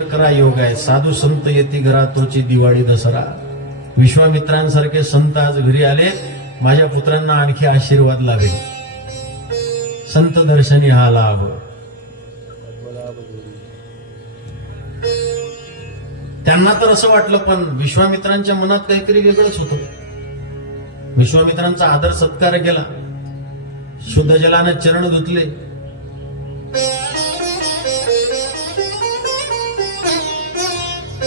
करा योग आहे. साधू संत येती घरा तोची दिवाळी दसरा. विश्वामित्रांसारखे संत आज घरी आले. माझ्या पुत्रांना आणखी आशीर्वाद लाभेल. संत दर्शनी हा लाभ. त्यांना तर असं वाटलं, पण विश्वामित्रांच्या मनात काहीतरी वेगळंच होतं. विश्वामित्रांचा आदर सत्कार केला, शुद्ध जलाने चरण धुतले.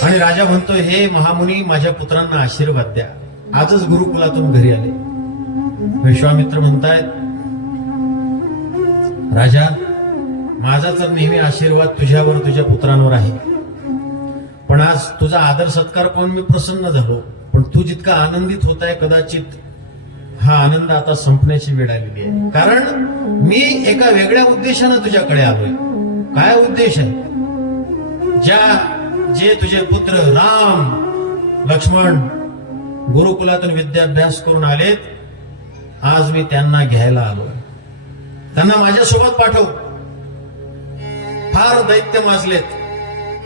आणि राजा म्हणतो, हे महामुनी, माझ्या पुत्रांना आशीर्वाद द्या. आजच गुरुकुलातून घरी आले. विश्वामित्र म्हणतायत, राजा, माझा तर नेहमी आशीर्वाद तुझ्यावर, तुझ्या पुत्रांवर आहे, पण आज तुझा आदर सत्कार पाहून मी प्रसन्न झालो. पण तू जितका आनंदित होताय, कदाचित हा आनंद आता संपण्याची वेळ आलेली आहे. कारण मी एका वेगळ्या उद्देशानं तुझ्याकडे आलोय. काय उद्देश आहे? जे तुझे पुत्र राम लक्ष्मण गुरुकुलातून विद्याभ्यास करून आलेत, आज मी त्यांना घ्यायला आलो. त्यांना माझ्यासोबत पाठव. फार दैत्य माजलेत.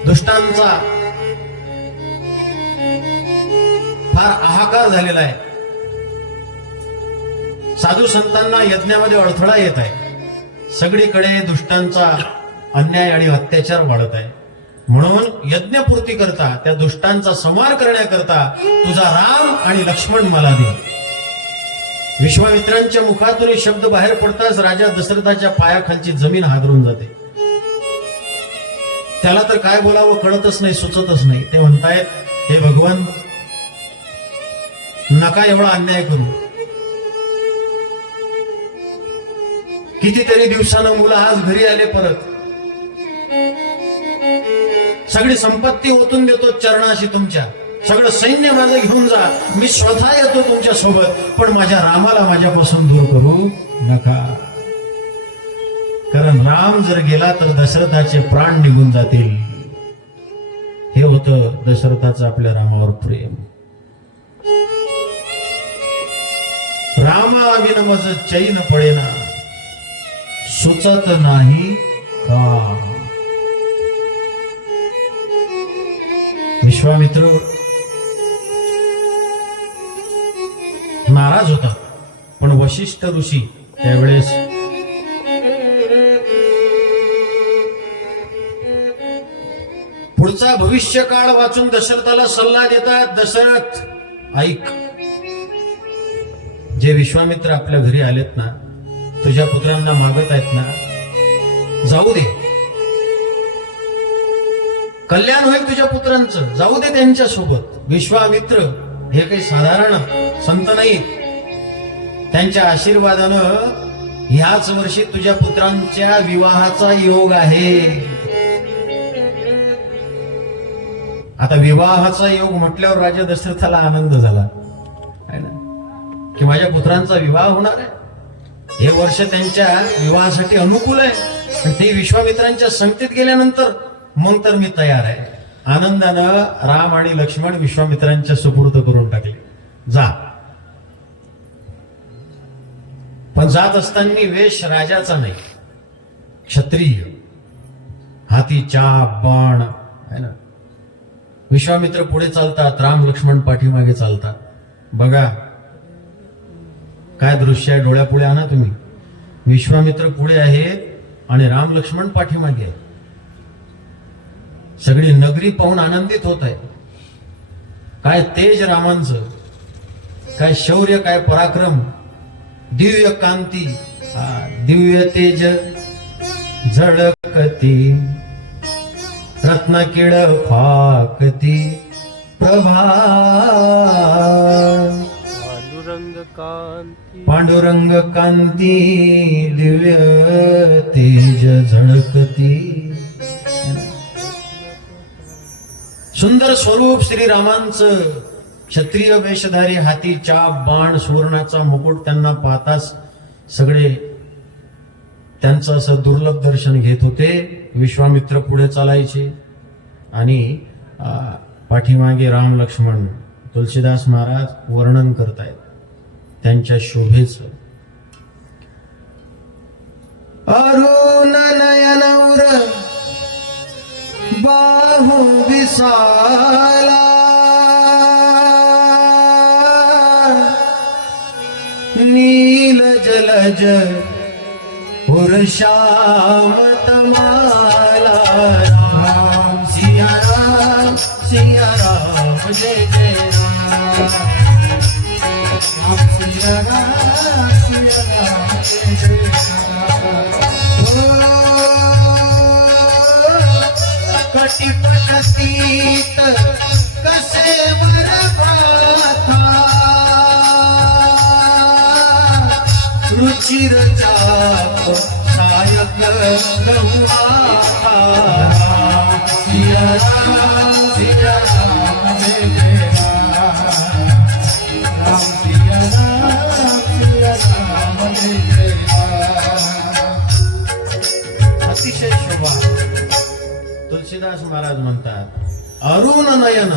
दुष्टांचा फार हाहाकार झालेला आहे. साधू संतांना यज्ञामध्ये अडथळा येत आहे. सगळीकडे दुष्टांचा अन्याय आणि अत्याचार वाढत आहे. म्हणून यज्ञपूर्ती करता, त्या दुष्टांचा संहार करण्याकरता तुझा राम आणि लक्ष्मण मला दे. विश्वामित्रांच्या मुखातून हे शब्द बाहेर पडताच राजा दशरथाच्या पायाखालची जमीन हादरून जाते. त्याला तर काय बोलावं कळतच नाही, सुचतच नाही. ते म्हणतायत, हे भगवान, नका एवढा अन्याय करू. कितीतरी दिवसानं मुलं आज घरी आले परत. सगळी संपत्ती ओतून देतो चरणाशी तुमच्या. सगळं सैन्य माझं घेऊन जा, मी स्वतः येतो तुमच्या सोबत, पण माझ्या रामाला माझ्यापासून दूर करू नका. कारण राम जर गेला तर दशरथाचे प्राण निघून जातील. हे होतं दशरथाचं आपल्या रामावर प्रेम. रामा विन मज चैन पडेना, सुचत नाही का. विश्वामित्र नाराज होता, पण वशिष्ठ ऋषी त्यावेळेस पुढचा भविष्य काळ वाचून दशरथाला सल्ला देतात. दशरथ, ऐक, जे विश्वामित्र आपल्या घरी आलेत ना, तुझ्या पुत्रांना मागत आहेत ना, जाऊ दे. कल्याण होईल तुझ्या पुत्रांचं, जाऊ दे त्यांच्या सोबत. विश्वामित्र हे काही साधारण संत नाही. त्यांच्या आशीर्वादानं ह्याच वर्षी तुझ्या पुत्रांच्या विवाहाचा योग आहे. आता विवाहाचा योग म्हटल्यावर राजा दशरथाला आनंद झाला की माझ्या पुत्रांचा विवाह होणार आहे. हे वर्ष त्यांच्या विवाहासाठी अनुकूल आहे. पण ते विश्वामित्रांच्या संगतीत गेल्यानंतर मग तर मी तयार आहे. आनंदानं राम आणि लक्ष्मण विश्वामित्रांच्या सुपूर्द करून टाकले. जा. पण जात असताना वेश राजाचा नाही, क्षत्रिय. हाती चाप, बाण आहे ना. विश्वामित्र पुढे चालतात, राम लक्ष्मण पाठीमागे चालतात. बघा काय दृश्य आहे, डोळ्यापुढे आणा तुम्ही. विश्वामित्र पुढे आहेत आणि राम लक्ष्मण पाठीमागे आहे. सगळी नगरी पाहून आनंदित होत आहे. काय तेज रामांचं, काय शौर्य, काय पराक्रम, दिव्य कांती, दिव्य तेज झळकती, रत्नकिड फाकती प्रभा. पांडुरंग कांती, दिव्य तेज झळकती. सुंदर स्वरूप श्रीरामांचं. क्षत्रिय वेशधारी, हाती चाप, बाण, सुवर्णाचा मुकुट. त्यांना पाहताच सगळे त्यांचं असं दुर्लभ दर्शन घेत होते. विश्वामित्र पुढे चालायचे आणि पाठीमागे राम लक्ष्मण. तुलसीदास महाराज वर्णन करतायत त्यांच्या शोभेचं. अरुण नयन बाहू विसाला नील जलज उर श्याम तमाला राम सिया राम जय जय राम सिया राम जय जय कटिपटतीत कसे वर गाथा रुचिर चाप सायक गहुआथा सिया राम जय जय राम सिया राम जय जय अतिशय शोभा. तुलसीदास महाराज म्हणतात, अरुण नयन